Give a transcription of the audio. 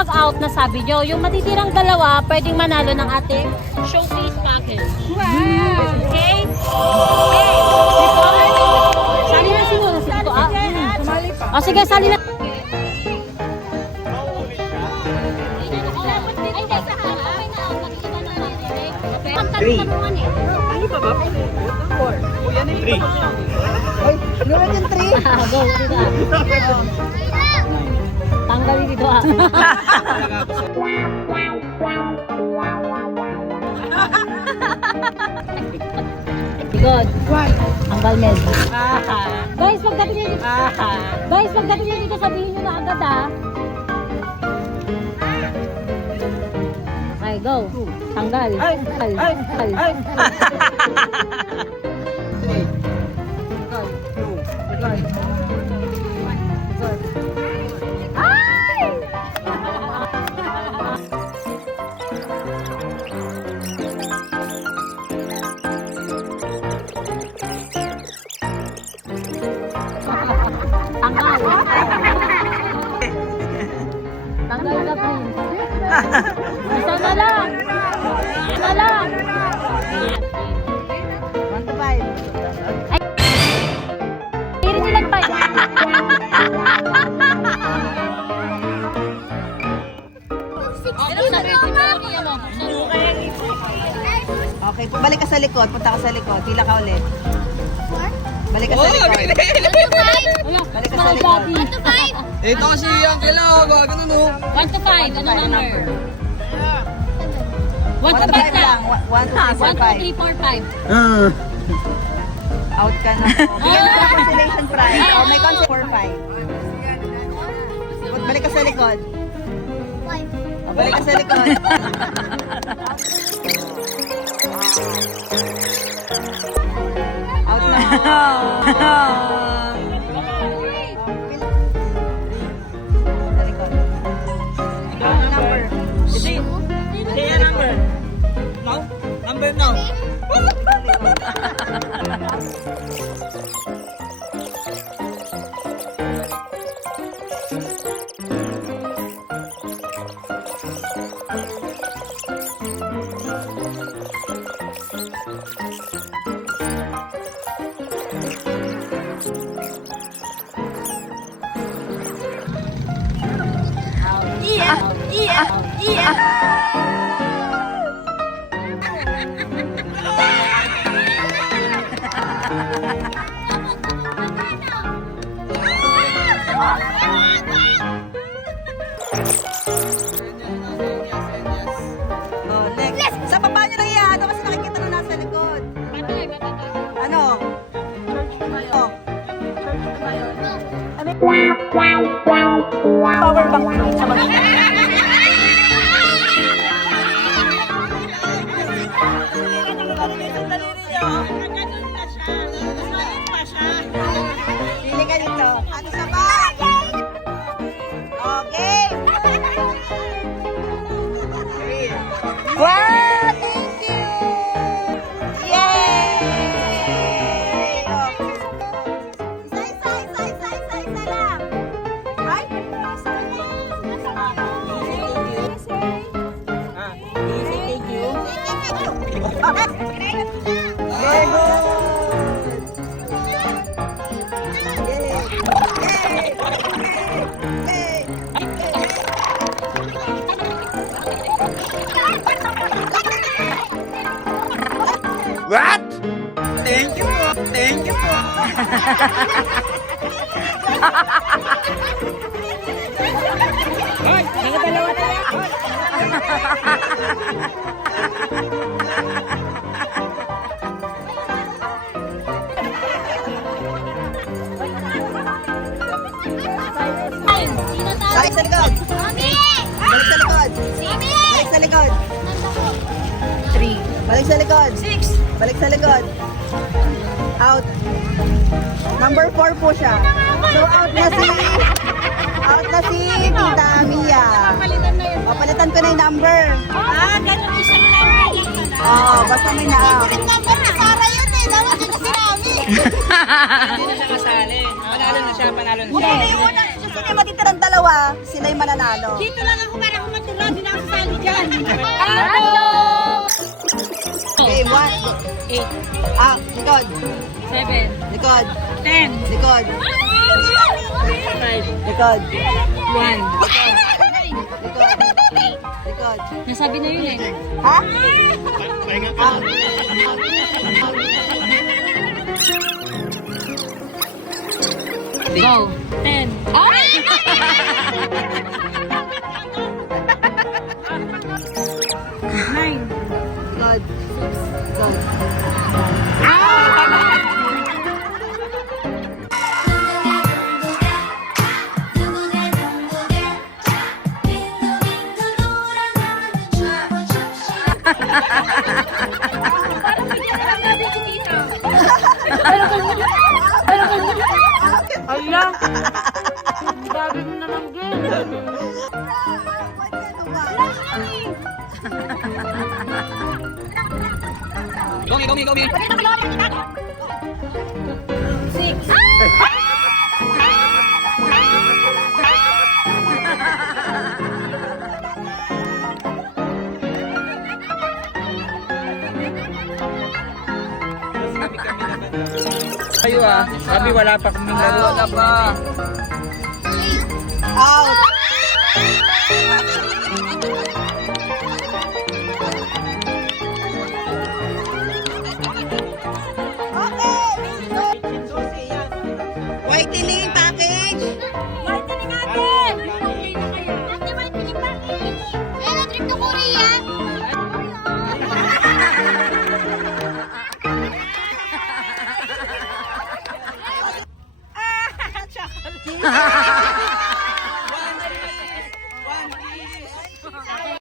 pag out na sabi nyo. Yung matitirang dalawa, pwedeng manalo ng ating showcase package. Wow! Okay? Sali na siguro. Sumali pa. O sige, sali na. Three. Ano ba ba? 4. O yan na yung 3. Ay, meron yung 3. Go, dito. Tanggalin dito ah. Good. Why? Tanggal med. Aha. Guys, pagdating nyo dito. Aha. Guys, pagdating nyo dito, sabihin nyo na agad ah. Okay, go. Tanggal. Ay, Tanggal. ay, Tanggal. ay. Tanggal. Tanggal na prince. Isa na lang. Isa na lang. 1 to 5. Ay. Hirin nilang pa. Okay, balik ka sa likod. Punta ka sa likod. Pila ka ulit. Balik ka sa likod. Balik ka sa likod. Ito kasi yung kailangan ko. Ganun o. 1 to 5. Ano number? 1 1 to to 5 5 lang. 1, 2, 3, 4, 5. 5. Out ka na. Bigyan mo ng consolation prize. O, may consolation 4, 5. Balik ka sa likod. O, balik ka sa likod. Out na. Sa likod. Ano number? Kaya number. Now? Number now. Oh, next. Sa baba nyo lang yan. Kasi nakikita na nasa likod. Ano? Oh. Power bank sa mga. Pili ka dito. Ano sa ba? Okay. Wow! Thank you! Yay! Oh. Isa lang. Ay! Easy, thank you. Very good! What? Thank you po. Thank you po. Hoy, nakadalawa na yan. Balik sa likod. Balik sa likod. Balik sa likod. 3. Balik sa likod. 6. Balik sa likod. Out. Number 4 po siya. So out na si Tita Mia. O, palitan ko na yung number. Ganun isang number dito na. Oo, basta may na-out. Number ni Sarah yun eh. Dapat yun kasi namin. Hindi na siya kasali. Panalo na siya, panalo na siya. Hindi, yung una siya sa Sino yung matitirang dalawa, sila yung mananalo. Dito lang ako para kumatula. Hindi na ako sasali dyan. Okay, 1. 8. Likod. 7, Likod. 10, Likod. 5, Likod. 1. Likod. Likod. Nasabi na yun eh. Ha? Go. 10. Nine. Likod. Likod. Ala. Sabi mo naman din. Gomi. Kayo sabi wala pa kaming laro. Wala pa. Out. White tiling package. Martining natin. Ate, martining package. Ayan, trip to Korea. Ah, chocolate.